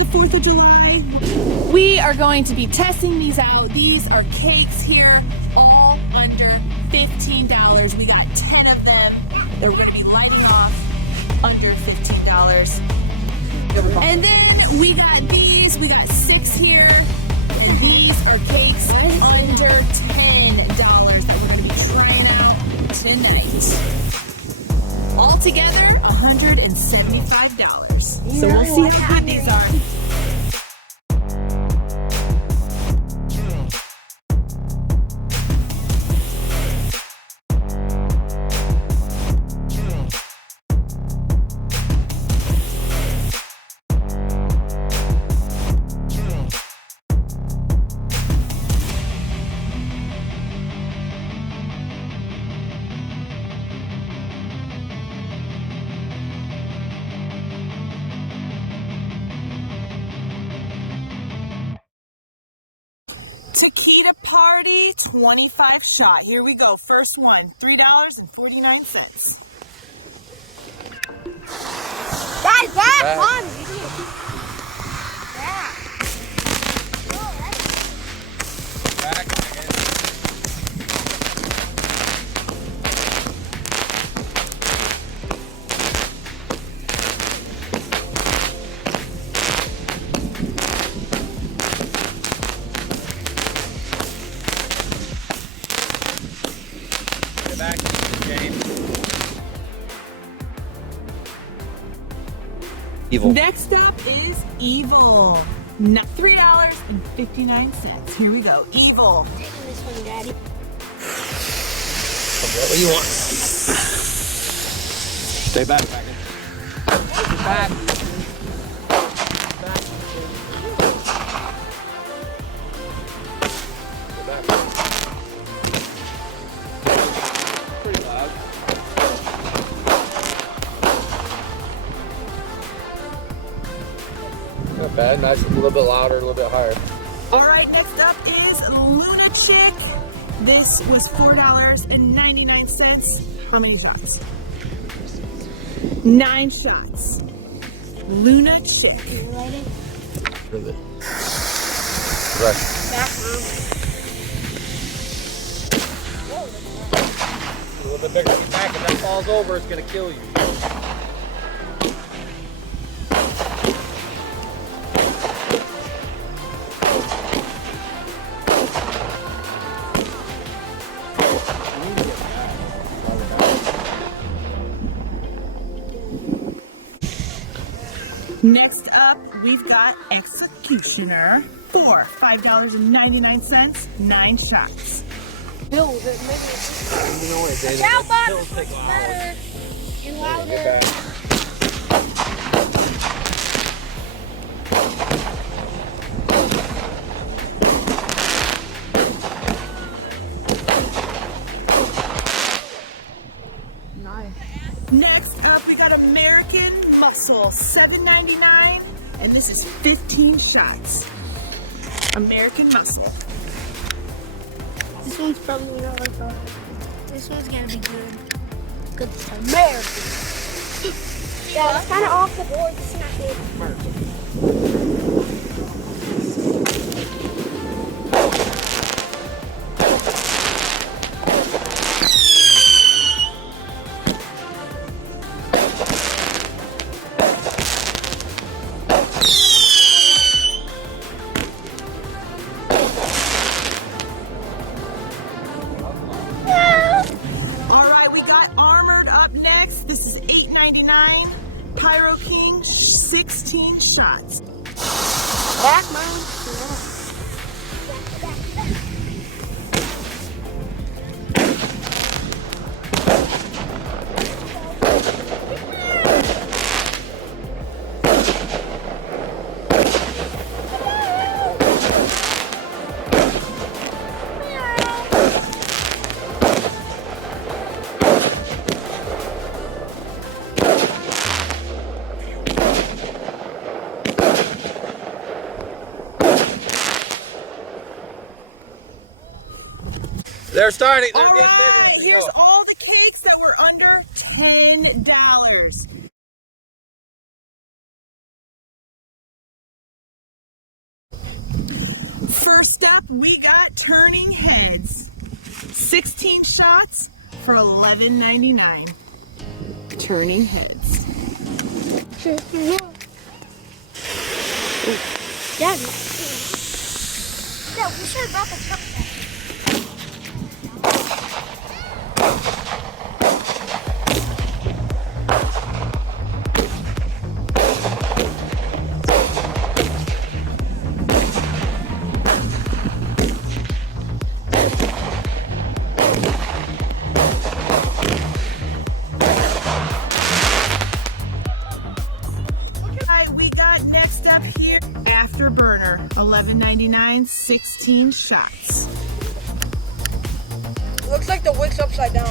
the 4th of July. We are going to be testing these out. These are cakes here, all under $15. We got 10 of them that we're going to be lighting off under $15. And then we got these. We got 6 here. And these are cakes under $10 that we're going to be trying out tonight. Altogether, $175. So we'll see how good these are. Taquita Party 25 shot. Here we go. First one, $3.49. Dad, Mom, Evil. Next up is Evil. $3.59. Here we go. Evil. taking this one, Daddy. What do you want? Stay back, Package. Stay back. Stay back. Pretty loud. Not bad. Nice. A little bit louder, a little bit higher. All right, next up is Luna Chick. This was $4.99. How many shots? 9 shots. Luna Chick. You light it? Really? Right. Back, Mom. A little bit bigger. Get back. If that falls over, it's going to kill you. Next up, we've got Executioner for $5.99, 9 shots. No, maybe You know what, David? Shout, Bob, Pills it's take a while. better and Get louder. back. Next up, we got American Muscle, $7.99, and this is 15 shots. American Muscle. This one's probably not like that. This one's gonna be good. Good American. Yeah, it's kind of off the board. It's not good. All right, we got Armored up next. This is $8.99. Pyro King, 16 shots. Back, Mom. They're starting. They're All getting right, bigger. here's all the cakes that were under $10. First up, we got turning heads. 16 shots for $11.99. Turning heads. Dad, we should have brought the truck back. Next up here, Afterburner, $11.99, 16 shots. Looks like the wick's upside down.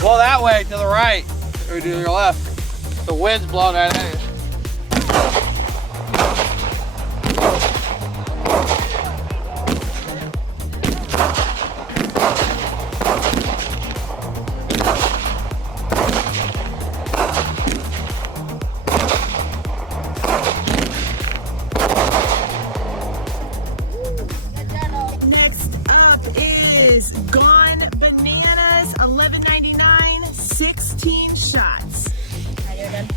Go that way, to the right, or to your left. The wind's blowing right at you. Gone Bananas, $11.99, 16 shots. You're done.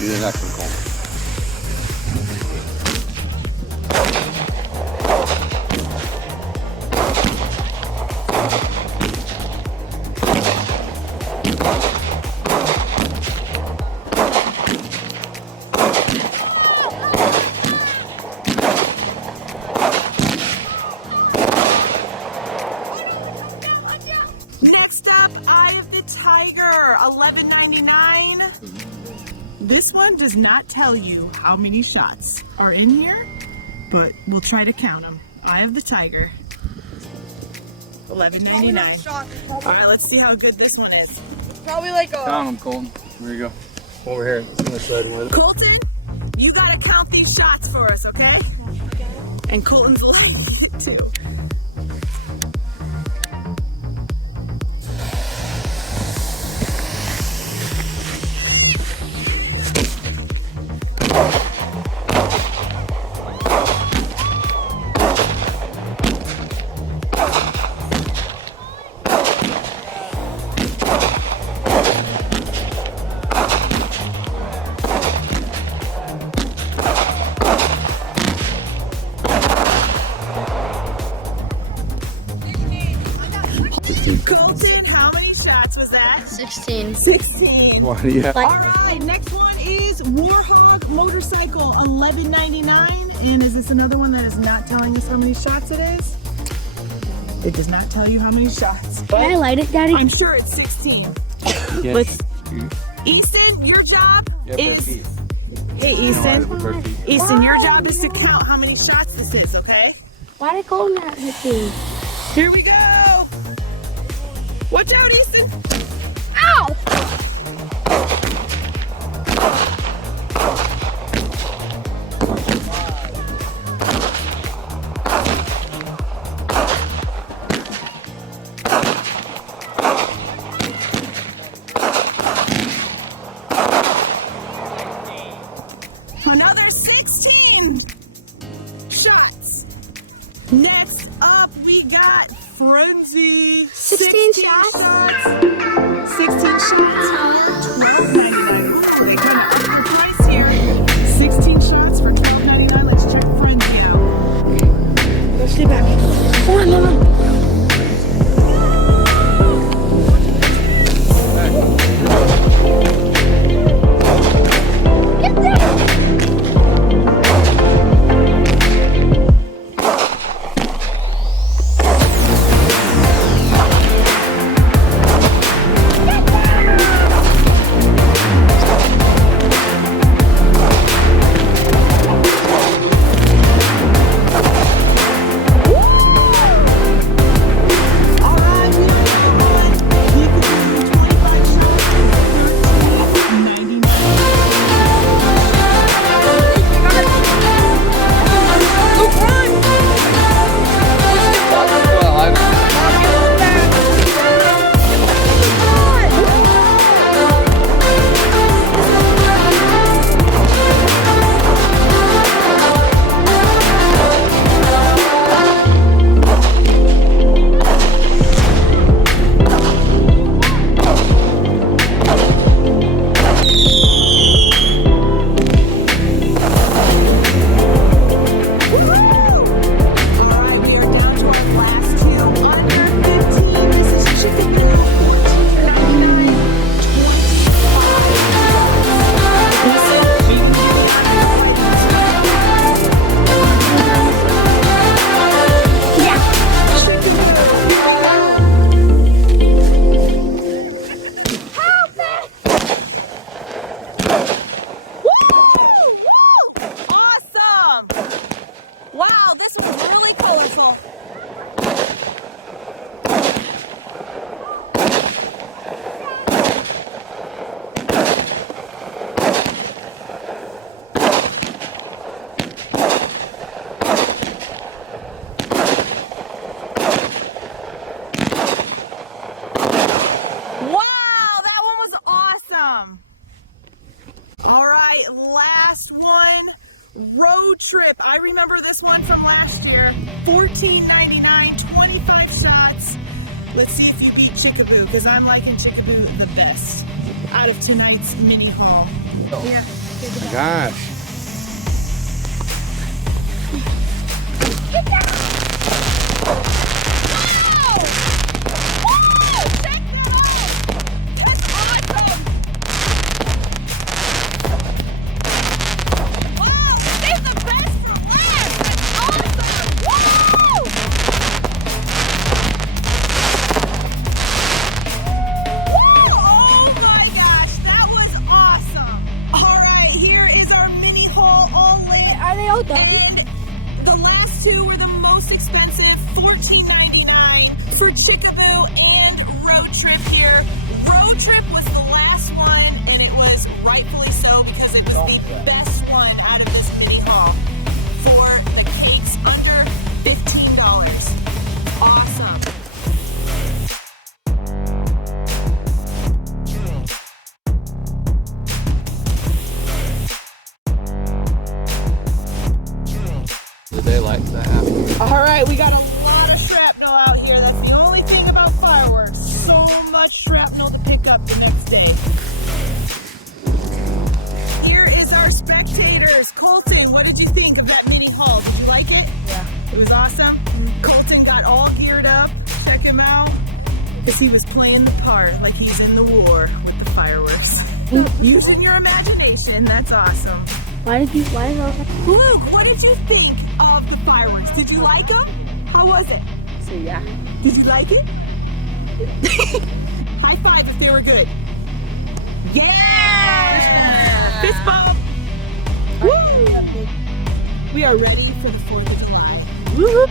You're not gonna call. Next up, Eye of the Tiger, $11.99. This one does not tell you how many shots are in here, but we'll try to count them. Eye of the Tiger, $11.99. All right, let's see how good this one is. Probably like a... Count them, Colton. Here you go. Over here. It's on the side with it. Colton, you gotta count these shots for us, okay? And Colton's allowed it too. Colton, how many shots was that? 16. 16. Why do you have? All right, next one is Warhog Motorcycle, $11.99. And is this another one that is not telling us how many shots it is? It does not tell you how many shots. Can I light it, Daddy? I'm sure it's 16. Yes. Easton, your job is... Hey, No, Easton. Easton, your job is to count how many shots this is, okay? Why did Colton not hit me? Here we go. Watch out, Easton. Ow! Another 16 shots. Next up, we got Frenzy. 16 shots? 16 shots. $12.99. Okay, kind of up the price here. 16 shots for $12.99. Let's check Frenzy out. Go stay back. Come on, Mama. All right, last one. Road trip. I remember this one from last year. $14.99, 25 shots. Let's see if you beat Chickaboo, because I'm liking Chickaboo the best out of tonight's mini haul. Here, take it out. Gosh. Get down! Wow! Woo! Check that out! That's awesome! Wow! Save the best for last! That's awesome! Woo! Woo! Oh my gosh, that was awesome! Alright, here is our mini haul all lit. Are they all done? And the last two were the most expensive, $14.99 for Chickaboo and Road Trip here. Road Trip was the last one, and it was rightfully so because it was the best one out of this mini haul for the cakes under $15. Awesome. The daylight that happened. All right, we got a lot of shrapnel out here. That's the only thing about fireworks. So much shrapnel to pick up the next day. Here is our spectators. Colton, what did you think of that mini haul? Did you like it? Yeah. It was awesome? Colton got all geared up. Check him out. Because he was playing the part like he's in the war with the fireworks. Using your imagination. That's awesome. Why is Luke, what did you think of the fireworks? Did you like them? How was it? So yeah. Did you like it? High five if they were good. Yeah! Fist bump! Woo! We are ready for the 4th of July. Woo!